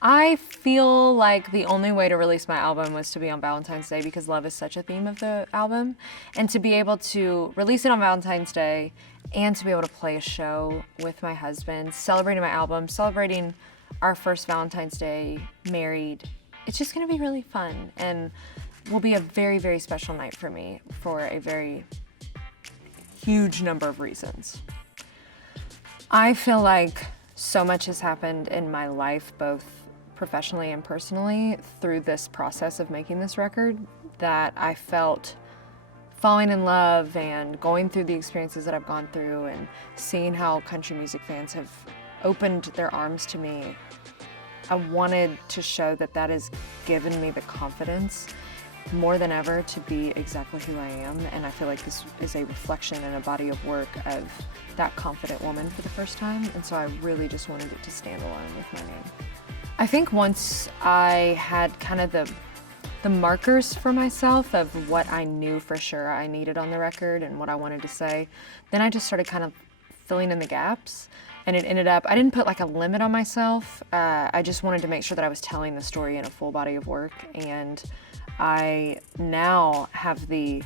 I feel like the only way to release my album was to be on Valentine's Day because love is such a theme of the album. And to be able to release it on Valentine's Day and to be able to play a show with my husband, celebrating my album, celebrating our first Valentine's Day married, it's just gonna be really fun and will be a very, very special night for me for a very huge number of reasons. I feel like so much has happened in my life, both professionally and personally, through this process of making this record, that I felt falling in love and going through the experiences that I've gone through and seeing how country music fans have opened their arms to me. I wanted to show that that has given me the confidence more than ever to be exactly who I am, and I feel like this is a reflection and a body of work of that confident woman for the first time, and so I really just wanted it to stand alone with my name. I think once I had kind of the markers for myself of what I knew for sure I needed on the record and what I wanted to say, then I just started kind of filling in the gaps, and it ended up, I didn't put like a limit on myself, I just wanted to make sure that I was telling the story in a full body of work, and I now have the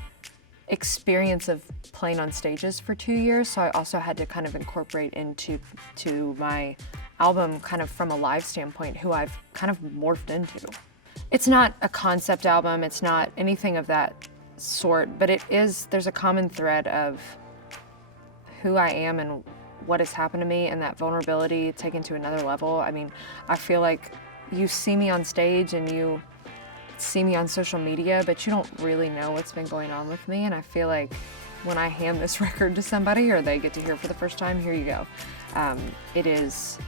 experience of playing on stages for 2 years, so I also had to kind of incorporate into my album kind of from a live standpoint who I've kind of morphed into. It's not a concept album, it's not anything of that sort, but there's a common thread of who I am and what has happened to me, and that vulnerability taken to another level. I mean, I feel like you see me on stage and you see me on social media, but you don't really know what's been going on with me, and I feel like when I hand this record to somebody or they get to hear it for the first time, here you go. It is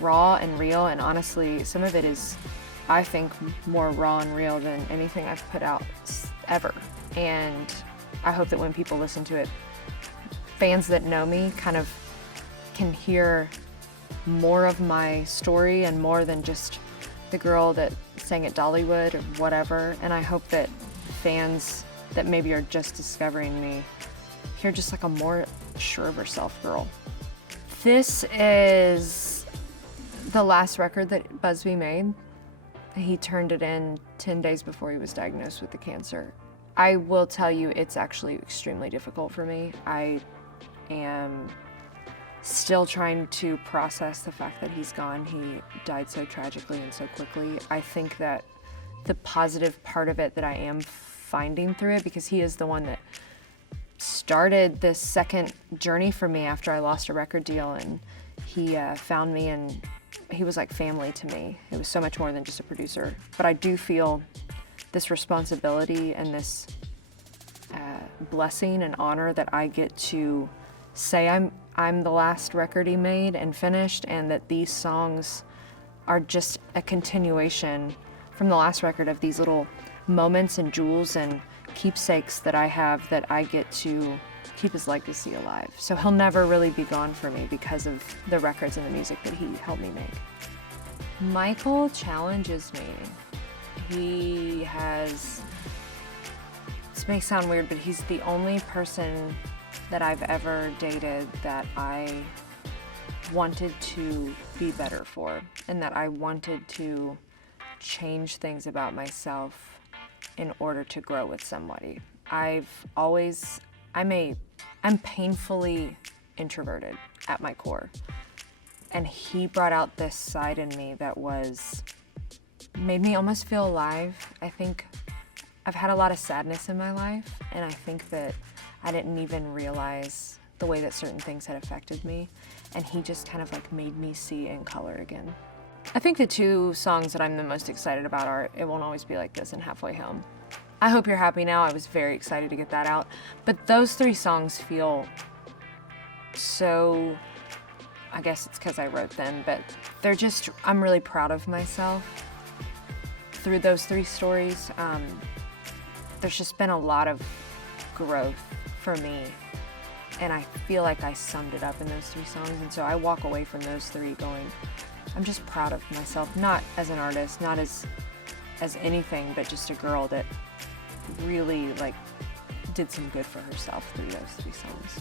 raw and real, and honestly, some of it is, I think, more raw and real than anything I've put out ever. And I hope that when people listen to it, fans that know me kind of can hear more of my story and more than just the girl that sang at Dollywood or whatever. And I hope that fans that maybe are just discovering me hear just like a more sure of herself girl. This is the last record that Busby made. He turned it in 10 days before he was diagnosed with the cancer. I will tell you, it's actually extremely difficult for me. I am still trying to process the fact that he's gone. He died so tragically and so quickly. I think that the positive part of it that I am finding through it, because he is the one that started this second journey for me after I lost a record deal, and he found me, and he was like family to me. It was so much more than just a producer. But I do feel this responsibility and this blessing and honor that I get to say I'm the last record he made and finished, and that these songs are just a continuation from the last record of these little moments and jewels and keepsakes that I have that I get to keep his legacy alive. So he'll never really be gone for me because of the records and the music that he helped me make. Michael challenges me. This may sound weird, but he's the only person that I've ever dated that I wanted to be better for, and that I wanted to change things about myself in order to grow with somebody. I'm painfully introverted at my core, and he brought out this side in me that made me almost feel alive. I think I've had a lot of sadness in my life, and I think that I didn't even realize the way that certain things had affected me, and he just kind of like made me see in color again. I think the two songs that I'm the most excited about are It Won't Always Be Like This and Halfway Home. I Hope You're Happy Now, I was very excited to get that out, but those three songs feel so, I guess it's because I wrote them, but I'm really proud of myself through those three stories. There's just been a lot of growth for me, and I feel like I summed it up in those three songs, and so I walk away from those three going, I'm just proud of myself, not as an artist, not as anything, but just a girl that really did some good for herself through those three songs.